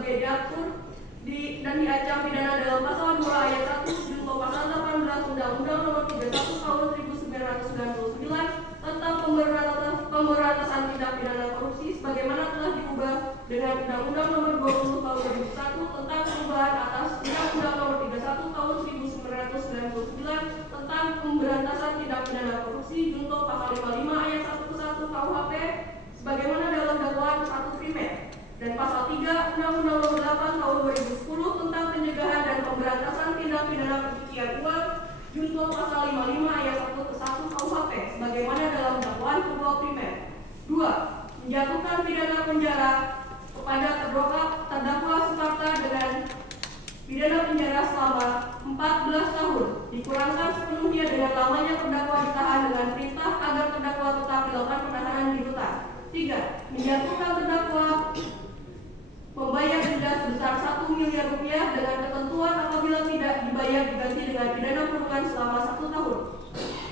sebagai diatur dan diancam pidana dalam pasal 2 ayat 1 junto pasal 18 Undang-Undang Nomor 31 Tahun 1999 tentang pemberantasan tindak pidana korupsi sebagaimana telah diubah dengan Undang-Undang Nomor 20 Tahun 2001 tentang perubahan atas Undang-Undang Nomor 31 Tahun 1999 tentang pemberantasan tindak pidana korupsi junto pasal 55 ayat 1 ke 1 KUHP sebagaimana dalam dakwaan 1 primer dan pasal 3 Undang-Undang Nomor 8 Tahun 2010 tentang pencegahan dan pemberantasan tindak pidana pencucian uang junto pasal 55 ayat 1 ke 1 KUHP sebagaimana dalam dakwaan kedua primer. 2. Menjatuhkan pidana penjara kepada terdakwa Suparta dengan pidana penjara selama 14 tahun dikurangkan sepenuhnya dengan lamanya terdakwa ditahan dengan perintah agar terdakwa tetap dilakukan penahanan di rutan. 3. Menjatuhkan terdakwa membayar denda sebesar 1 miliar rupiah dengan ketentuan apabila tidak dibayar diganti dengan pidana kurungan selama 1 tahun.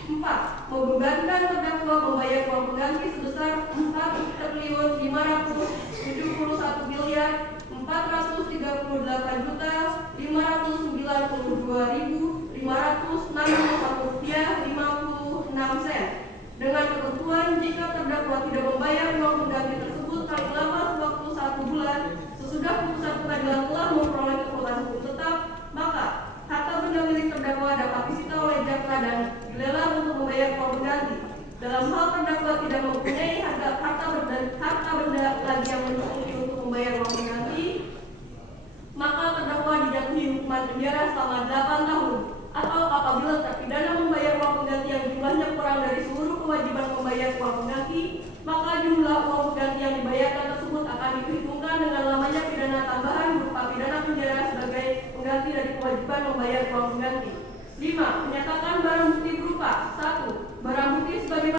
4. Membebankan terdakwa membayar uang pengganti sebesar 4.471.592.561 dengan ketentuan jika terdakwa tidak membayar uang pengganti tersebut paling lama waktu 1 bulan sesudah putusan pengadilan telah memperoleh kekuatan hukum tetap, maka harta benda milik terdakwa dapat disita oleh jaksa dan dilelang untuk membayar uang pengganti. Dalam hal terdakwa tidak mempunyai harta benda lagi yang mencukupi untuk membayar uang pengganti, maka terdakwa dijatuhi hukuman penjara selama 8 tahun atau apabila terpidana membayar uang pengganti yang jumlahnya kurang dari seluruh kewajiban membayar uang pengganti, maka jumlah uang pengganti yang dibayarkan tersebut akan diperhitungkan dengan lamanya pidana tambahan berupa pidana penjara sebagai pengganti dari kewajiban membayar uang pengganti. 5. Menyatakan barang bukti berupa 1. Barang bukti sebagai